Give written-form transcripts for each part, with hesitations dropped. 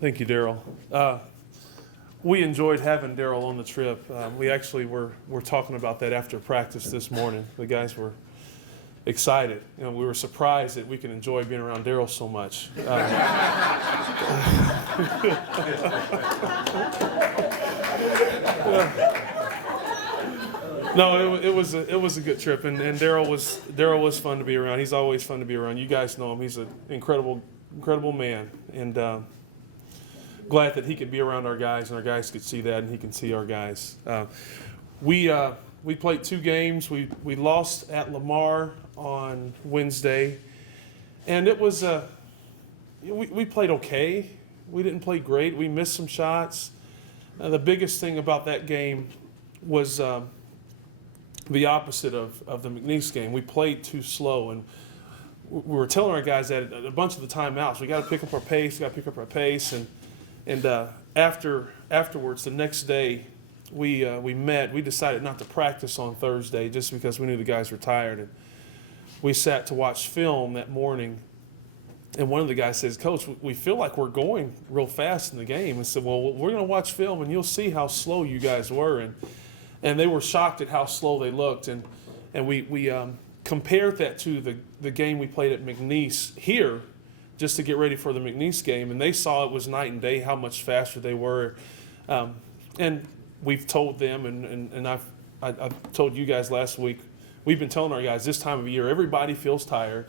Thank you, Daryl. We enjoyed having Daryl on the trip. We actually were talking about that after practice this morning. The guys were excited. We were surprised that we could enjoy being around Daryl so much. No, it was a good trip, and Daryl was fun to be around. He's always fun to be around. You guys know him. He's an incredible man, and glad that he could be around our guys, and our guys could see that, and he can see our guys. We played 2 games. We lost at Lamar on Wednesday, and it was we played okay. We didn't play great. We missed some shots. The biggest thing about that game was the opposite of the McNeese game. We played too slow, and we were telling our guys that at a bunch of the timeouts. We got to pick up our pace. And afterwards, the next day, we met. We decided not to practice on Thursday just because we knew the guys were tired. And we sat to watch film that morning. And one of the guys says, "Coach, we feel like we're going real fast in the game." And said, "Well, we're going to watch film, and you'll see how slow you guys were." And they were shocked at how slow they looked. And we compared that to the game we played at McNeese here, just to get ready for the McNeese game, and they saw it was night and day how much faster they were. And we've told them, and I've told you guys last week, we've been telling our guys this time of year, everybody feels tired,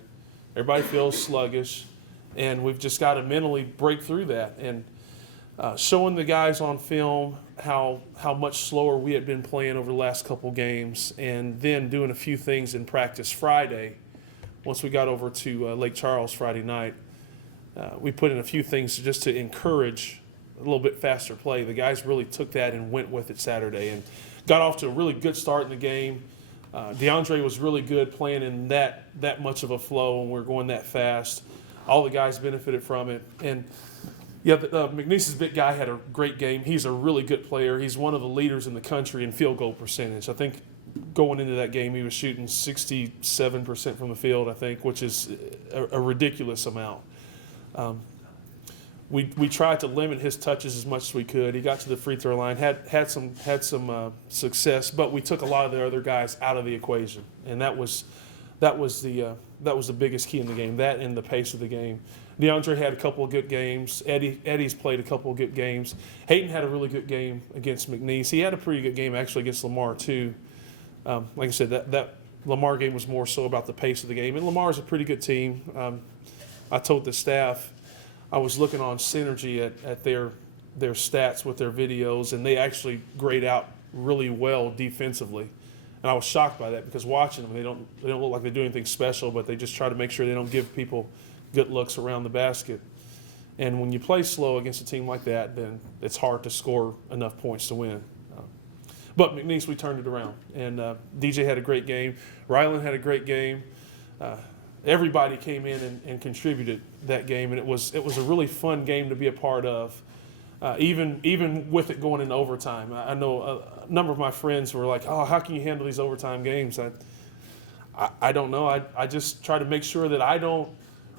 everybody feels sluggish, and we've just got to mentally break through that. And showing the guys on film how much slower we had been playing over the last couple games, and then doing a few things in practice Friday, once we got over to Lake Charles Friday night. We put in a few things just to encourage a little bit faster play. The guys really took that and went with it Saturday and got off to a really good start in the game. DeAndre was really good playing in that much of a flow, and we're going that fast. All the guys benefited from it. And yeah, McNeese's big guy had a great game. He's a really good player. He's one of the leaders in the country in field goal percentage. I think going into that game, he was shooting 67% from the field, I think, which is a ridiculous amount. We tried to limit his touches as much as we could. He got to the free throw line, had some success, but we took a lot of the other guys out of the equation, and that was the biggest key in the game. That and the pace of the game. DeAndre had a couple of good games. Eddie's played a couple of good games. Hayden had a really good game against McNeese. He had a pretty good game actually against Lamar too. Like I said, that Lamar game was more so about the pace of the game, and Lamar's a pretty good team. I told the staff, I was looking on Synergy at their stats with their videos, and they actually grade out really well defensively. And I was shocked by that because watching them, they don't look like they do anything special, but they just try to make sure they don't give people good looks around the basket. And when you play slow against a team like that, then it's hard to score enough points to win. But McNeese, we turned it around, and DJ had a great game. Ryland had a great game. Everybody came in and contributed that game, and it was a really fun game to be a part of, even with it going into overtime. I know a number of my friends were like, "Oh, how can you handle these overtime games?" I don't know. I just try to make sure that I don't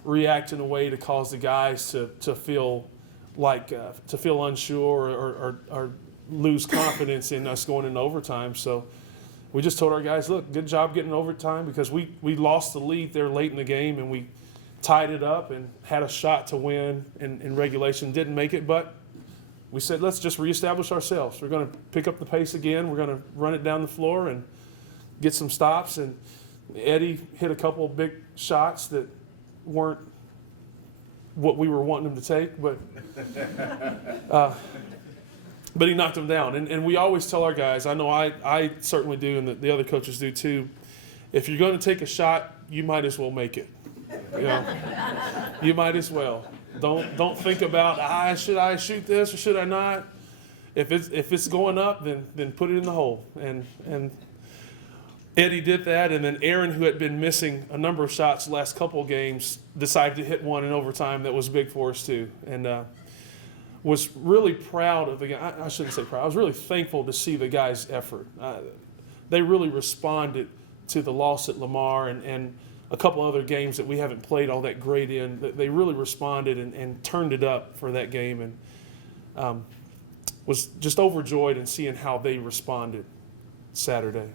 react in a way to cause the guys to feel like to feel unsure or lose confidence in us going into overtime. So we just told our guys, look, good job getting overtime, because we lost the lead there late in the game, and we tied it up and had a shot to win in regulation. Didn't make it, but we said, let's just reestablish ourselves. We're going to pick up the pace again. We're going to run it down the floor and get some stops. And Eddie hit a couple of big shots that weren't what we were wanting him to take, but he knocked them down. And we always tell our guys, I know I certainly do, and the other coaches do too, if you're going to take a shot, you might as well make it. You might as well. Don't think about, should I shoot this or should I not? If it's going up, then put it in the hole. And Eddie did that, and then Aaron, who had been missing a number of shots the last couple of games, decided to hit one in overtime that was big for us too. And was really proud of the guy. I shouldn't say proud. I was really thankful to see the guys' effort. They really responded to the loss at Lamar, and a couple other games that we haven't played all that great in. They really responded and turned it up for that game, and was just overjoyed in seeing how they responded Saturday.